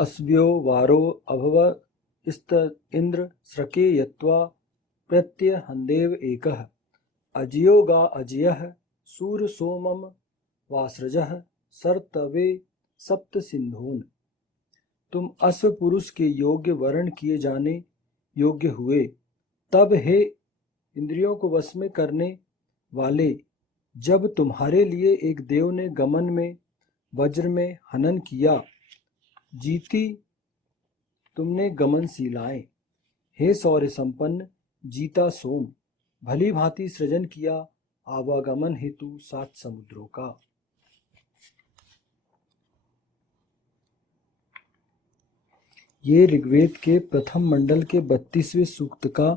अस्व्यो वारो अभव स्त इंद्र स्रके यत्वा प्रत्यहन्देव एकः अजयो गा अजयः सूर सोमम वासृजः सर्तवे सप्त सिंधून। तुम अश्व पुरुष के योग्य वर्ण किए जाने योग्य हुए, तब हे इंद्रियों को वश में करने वाले, जब तुम्हारे लिए एक देव ने गमन में वज्र में हनन किया, जीती तुमने गमनशीलाएं। हे शौर्य संपन्न जीता सोम, भली भांति सृजन किया आवागमन हेतु 7 समुद्रों का। ये ऋग्वेद के प्रथम मंडल के 32वें सूक्त का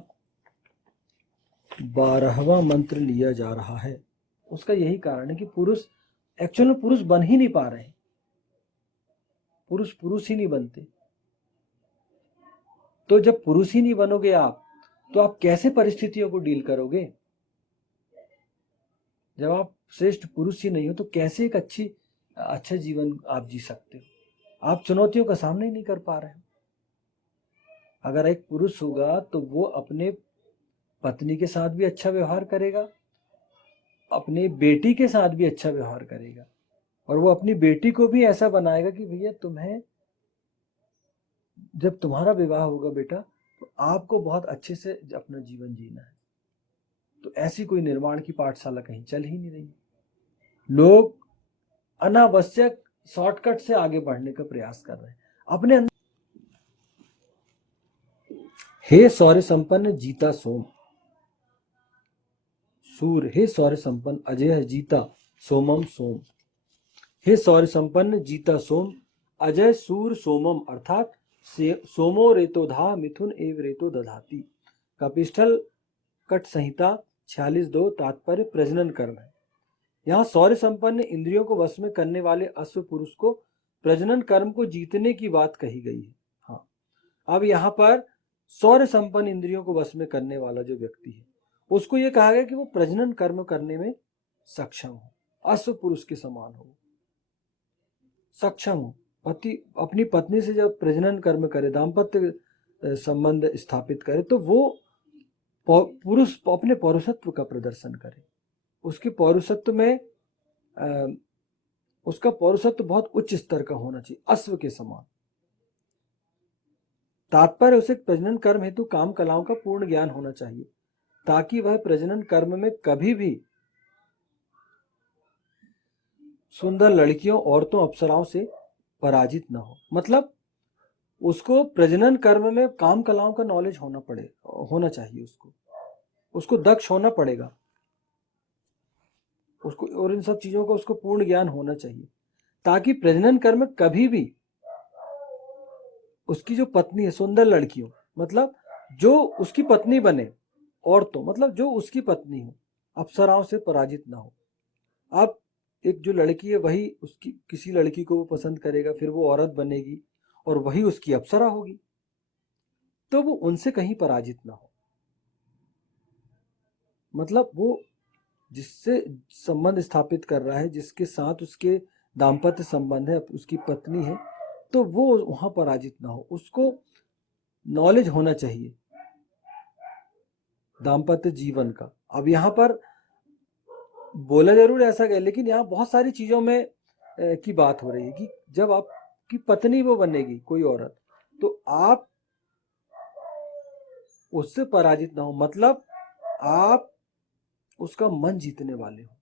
12वां मंत्र लिया जा रहा है। उसका यही कारण है कि पुरुष एक्चुअल में पुरुष बन ही नहीं पा रहे, पुरुष ही नहीं बनते। तो जब पुरुष ही नहीं बनोगे आप, तो आप कैसे परिस्थितियों को डील करोगे? जब आप श्रेष्ठ पुरुष ही नहीं हो तो कैसे एक अच्छा जीवन आप जी सकते हो? आप चुनौतियों का सामना ही नहीं कर पा रहे हो। अगर एक पुरुष होगा तो वो अपने पत्नी के साथ भी अच्छा व्यवहार करेगा, अपने बेटी के साथ भी अच्छा व्यवहार करेगा, और वो अपनी बेटी को भी ऐसा बनाएगा कि भैया तुम्हें जब तुम्हारा विवाह होगा बेटा, तो आपको बहुत अच्छे से अपना जीवन जीना है। तो ऐसी कोई निर्माण की पाठशाला कहीं चल ही नहीं रही। लोग अनावश्यक शॉर्टकट से आगे बढ़ने का प्रयास कर रहे हैं अपने अंदर। हे शौर्य संपन्न जीता सोम, सूर हे शौर्य संपन्न अजय जीता सोमम सोम। हे शौर्य संपन्न जीता सोम, अजय सूर सोमम अर्थात सोमो रेतोधा मिथुन एव रेतो दधाती। कपिस्थल कट संहिता 46.2 तात्पर्य प्रजनन कर्म है। यहाँ शौर्य संपन्न इंद्रियों को वश में करने वाले अश्व पुरुष को प्रजनन कर्म को जीतने की बात कही गई है। हाँ, अब यहाँ पर शौर्य संपन्न इंद्रियों को वश में करने वाला जो व्यक्ति है, उसको ये कहा गया कि वो प्रजनन कर्म करने में सक्षम हो, अश्व पुरुष के समान हो, सक्षम हो। अपनी पत्नी से जब प्रजनन कर्म करे, दाम्पत्य संबंध स्थापित करे, तो वो पुरुष अपने पौरुषत्व का प्रदर्शन करे। उसके पौरुषत्व में उसका पौरुषत्व बहुत उच्च स्तर का होना चाहिए, अश्व के समान। तात्पर्य उसे प्रजनन कर्म हेतु काम कलाओं का पूर्ण ज्ञान होना चाहिए, ताकि वह प्रजनन कर्म में कभी भी सुंदर लड़कियों, औरतों, अप्सराओं से पराजित न हो। मतलब उसको प्रजनन कर्म में काम कलाओं का नॉलेज होना चाहिए, उसको दक्ष होना पड़ेगा, उसको और इन सब चीजों का उसको पूर्ण ज्ञान होना चाहिए, ताकि प्रजनन कर्म कभी भी उसकी जो पत्नी है, सुंदर लड़कियों मतलब जो उसकी पत्नी बने, औरतों मतलब जो उसकी पत्नी हो, अप्सराओं से पराजित ना हो। अब एक जो लड़की है वही उसकी किसी लड़की को वो पसंद करेगा, फिर वो औरत बनेगी और वही उसकी अप्सरा होगी, तो वो उनसे कहीं पराजित ना हो। मतलब वो जिससे संबंध स्थापित कर रहा है, जिसके साथ उसके दाम्पत्य संबंध है, उसकी पत्नी है, तो वो वहां पराजित ना हो। उसको नॉलेज होना चाहिए दाम्पत्य जीवन का। अब यहाँ पर बोला जरूर ऐसा गया, लेकिन यहाँ बहुत सारी चीजों में की बात हो रही है कि जब आपकी पत्नी वो बनेगी कोई औरत, तो आप उससे पराजित ना हो। मतलब आप उसका मन जीतने वाले हो।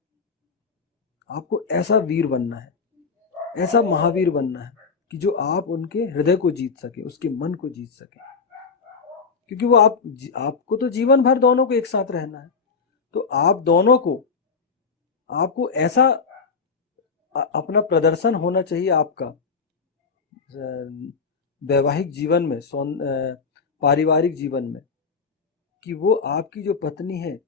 आपको ऐसा वीर बनना है, ऐसा महावीर बनना है कि जो आप उनके हृदय को जीत सके, उसके मन को जीत सके, क्योंकि वो आपको तो जीवन भर दोनों को एक साथ रहना है। तो आप दोनों को, आपको ऐसा अपना प्रदर्शन होना चाहिए आपका वैवाहिक जीवन में, पारिवारिक जीवन में, कि वो आपकी जो पत्नी है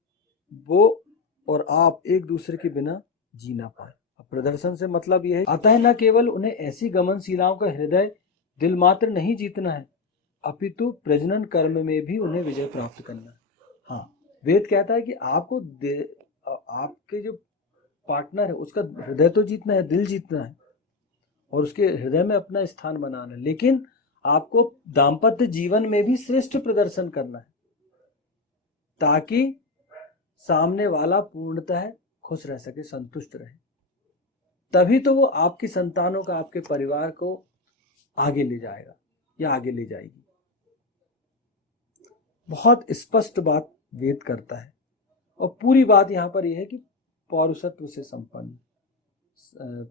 वो और आप एक दूसरे के बिना जी ना पाए। प्रदर्शन से मतलब यह है, अतः न केवल उन्हें ऐसी गमनशीलाओं का हृदय दिल मात्र नहीं जीतना है, अपितु प्रजनन कर्म में भी उन्हें विजय प्राप्त करना है। हाँ, वेद कहता है कि आपको आपके जो पार्टनर है उसका हृदय तो जीतना है, दिल जीतना है, और उसके हृदय में अपना स्थान बनाना है, लेकिन आपको दाम्पत्य जीवन में भी श्रेष्ठ प्रदर्शन करना है ताकि सामने वाला पूर्णतः खुश रह सके, संतुष्ट रहे। तभी तो वो आपकी संतानों का, आपके परिवार को आगे ले जाएगा या आगे ले जाएगी। बहुत स्पष्ट बात वेद करता है और पूरी बात यहाँ पर यह है कि पौरुषत्व से संपन्न,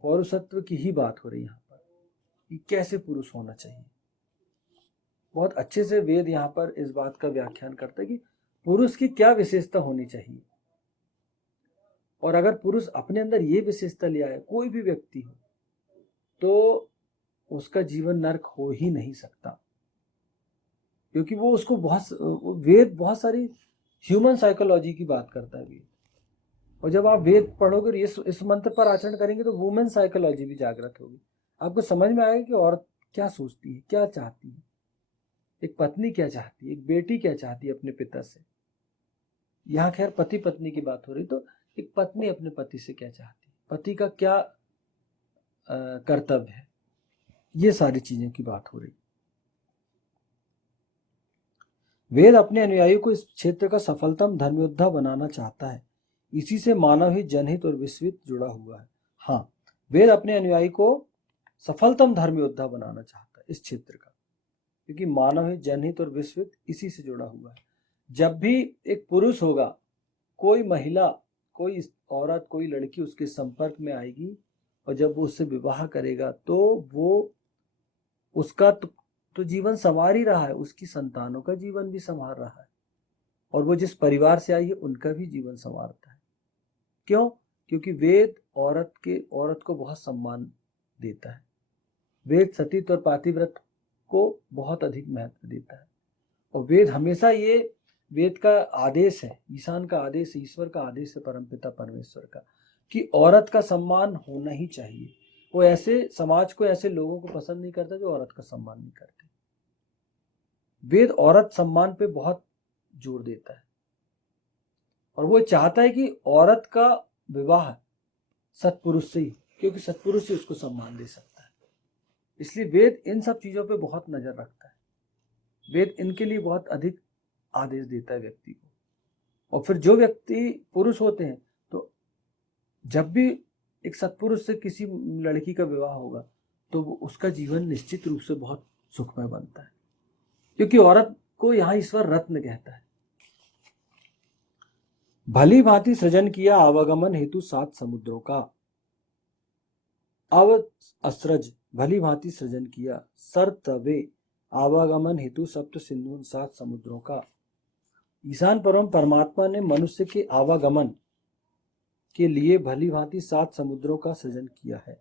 पौरुषत्व की ही बात हो रही है यहाँ पर कि कैसे पुरुष होना चाहिए। बहुत अच्छे से वेद यहाँ पर इस बात का व्याख्यान करता है कि पुरुष की क्या विशेषता होनी चाहिए, और अगर पुरुष अपने अंदर ये विशेषता ले आए, कोई भी व्यक्ति हो, तो उसका जीवन नरक हो ही नहीं सकता, क्योंकि वो उसको वेद बहुत सारी ह्यूमन साइकोलॉजी की बात करता है वेद। और जब आप वेद पढ़ोगे और इस मंत्र पर आचरण करेंगे तो वुमेन साइकोलॉजी भी जागृत होगी। आपको समझ में आएगा कि औरत क्या सोचती है, क्या चाहती है, एक पत्नी क्या चाहती है, एक बेटी क्या चाहती है अपने पिता से। यहाँ खैर पति पत्नी की बात हो रही, तो एक पत्नी अपने पति से क्या चाहती है, पति का क्या कर्तव्य है, ये सारी चीजें की बात हो रही। वेद अपने अनुयायियों को इस क्षेत्र का सफलतम धर्मयोद्धा बनाना चाहता है। इसी से मानव ही जनहित और विश्वहित जुड़ा हुआ है। हाँ, वेद अपने अनुयायी को सफलतम धर्मयोद्धा बनाना चाहता है इस क्षेत्र का, क्योंकि मानव ही जनहित और विश्वहित इसी से जुड़ा हुआ है। जब भी एक पुरुष होगा, कोई महिला, कोई औरत, कोई लड़की उसके संपर्क में आएगी और जब वो उससे विवाह करेगा तो वो उसका तो जीवन संवार ही रहा है, उसकी संतानों का जीवन भी संवार रहा है, और वो जिस परिवार से आई है उनका भी जीवन संवारता है। क्यों? क्योंकि वेद औरत को बहुत सम्मान देता है। वेद सतीत और पातिव्रत को बहुत अधिक महत्व देता है, और वेद हमेशा ये वेद का आदेश है, ईशान का आदेश है, ईश्वर का आदेश है, परमपिता परमेश्वर का, कि औरत का सम्मान होना ही चाहिए। वो ऐसे समाज को, ऐसे लोगों को पसंद नहीं करता जो औरत का सम्मान नहीं करते। वेद औरत सम्मान पे बहुत जोर देता है, और वो चाहता है कि औरत का विवाह सत्पुरुष से ही, क्योंकि सत्पुरुष से उसको सम्मान दे सकता है। इसलिए वेद इन सब चीजों पे बहुत नजर रखता है। वेद इनके लिए बहुत अधिक आदेश देता है व्यक्ति को। और फिर जो व्यक्ति पुरुष होते हैं, तो जब भी एक सत्पुरुष से किसी लड़की का विवाह होगा तो उसका जीवन निश्चित रूप से बहुत सुखमय बनता है, क्योंकि औरत को यहाँ ईश्वर रत्न कहता है। भली भांति सृजन किया आवागमन हेतु 7 समुद्रों का। अव असृज भली भांति सृजन किया, सर तवे आवागमन हेतु सप्त सिंधु 7 समुद्रों का। ईशान परम परमात्मा ने मनुष्य के आवागमन के लिए भली भांति 7 समुद्रों का सृजन किया है।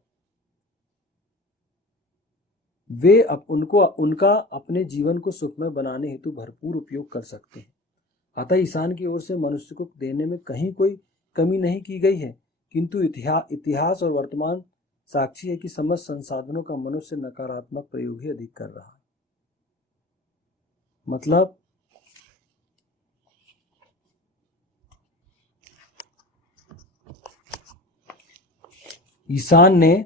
वे उनका अपने जीवन को सुखमय बनाने हेतु भरपूर उपयोग कर सकते हैं। अतः ईशान की ओर से मनुष्य को देने में कहीं कोई कमी नहीं की गई है, किंतु इतिहास और वर्तमान साक्षी है कि समस्त संसाधनों का मनुष्य नकारात्मक प्रयोग ही अधिक कर रहा है। मतलब ईशान ने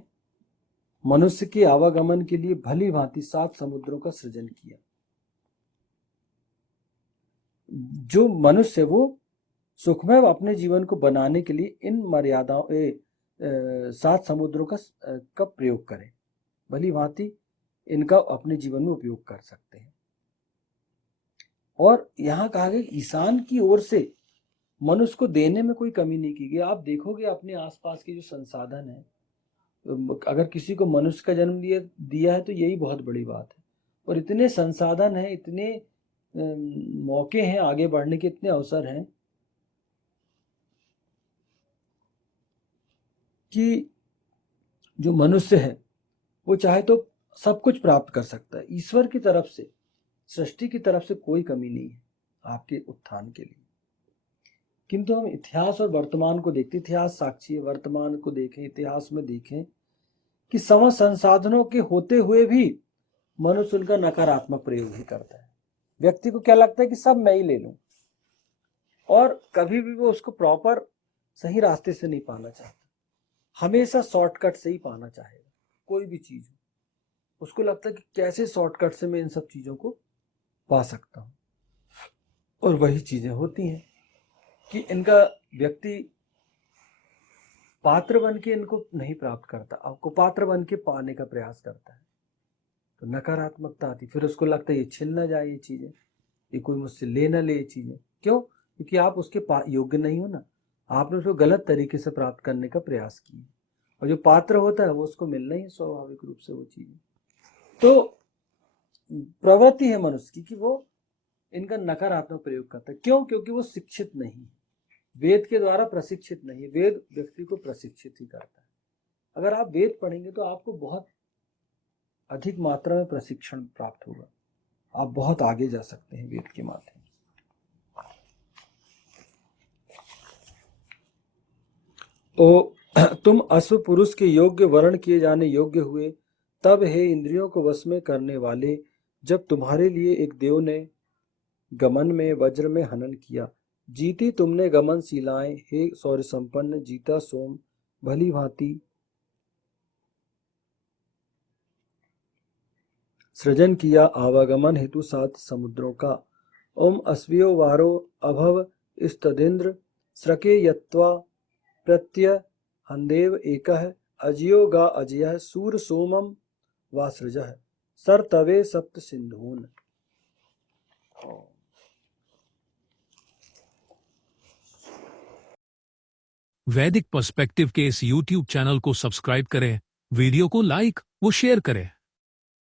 मनुष्य के आवागमन के लिए भली भांति 7 समुद्रों का सृजन किया। जो मनुष्य वो सुखमय अपने जीवन को बनाने के लिए इन मर्यादाओं 7 समुद्रों का प्रयोग करें, भली भांति इनका अपने जीवन में उपयोग कर सकते हैं। और यहाँ कहा गया ईशान की ओर से मनुष्य को देने में कोई कमी नहीं की गई। आप देखोगे अपने आसपास के जो संसाधन है, अगर किसी को मनुष्य का जन्म दिया है तो यही बहुत बड़ी बात है। और इतने संसाधन हैं, इतने मौके हैं आगे बढ़ने के, इतने अवसर हैं कि जो मनुष्य है वो चाहे तो सब कुछ प्राप्त कर सकता है। ईश्वर की तरफ से, सृष्टि की तरफ से कोई कमी नहीं है आपके उत्थान के लिए। किंतु हम इतिहास और वर्तमान को देखते, इतिहास साक्षी है, वर्तमान को देखें, इतिहास में देखें कि समस्त संसाधनों के होते हुए भी मनुष्य उनका नकारात्मक प्रयोग ही करता है। व्यक्ति को क्या लगता है कि सब मैं ही ले लूं, और कभी भी वो उसको प्रॉपर सही रास्ते से नहीं पाना चाहता, हमेशा शॉर्टकट से ही पाना चाहेगा। कोई भी चीज हो, उसको लगता है कि कैसे शॉर्टकट से मैं इन सब चीजों को पा सकता हूं। और वही चीजें होती हैं कि इनका व्यक्ति पात्र बन के इनको नहीं प्राप्त करता, आपको पात्र बन के पाने का प्रयास करता है, तो नकारात्मकता आती। फिर उसको लगता है ये छिन ना जाए, ये चीजें, ये कोई मुझसे ले ना ले ये चीजें। क्यों? क्योंकि आप उसके योग्य नहीं हो ना, आपने उसको गलत तरीके से प्राप्त करने का प्रयास किया। और जो पात्र होता है वो उसको मिलना ही स्वाभाविक रूप से वो चीजें। तो प्रवृत्ति है मनुष्य की कि वो इनका नकारात्मक प्रयोग करता है। क्यों? क्योंकि वो शिक्षित नहीं है, वेद के द्वारा प्रशिक्षित नहीं है। वेद व्यक्ति को प्रशिक्षित ही करता है। अगर आप वेद पढ़ेंगे तो आपको बहुत अधिक मात्रा में प्रशिक्षण प्राप्त होगा, आप बहुत आगे जा सकते हैं वेद के माध्यम से। तुम अश्व पुरुष के योग्य वर्ण किए जाने योग्य हुए तब हे इंद्रियों को वश में करने वाले, जब तुम्हारे लिए एक देव ने गमन में वज्र में हनन किया। जीती तुमने गमन शिलाएं, हे शौर्य संपन्न जीता सोम, भली भांति सृजन किया आवागमन हेतु 7 समुद्रों का। ओम अश्वियो वारो अभव स्तदिन्द्र, स्रके यत्वा प्रत्यय हंदेव एकः, अजयो गा अजयः सूर सोमम वासृजः, सर तवे सप्त सिंधून। वैदिक पर्सपेक्टिव के इस YouTube चैनल को सब्सक्राइब करें, वीडियो को लाइक व शेयर करें।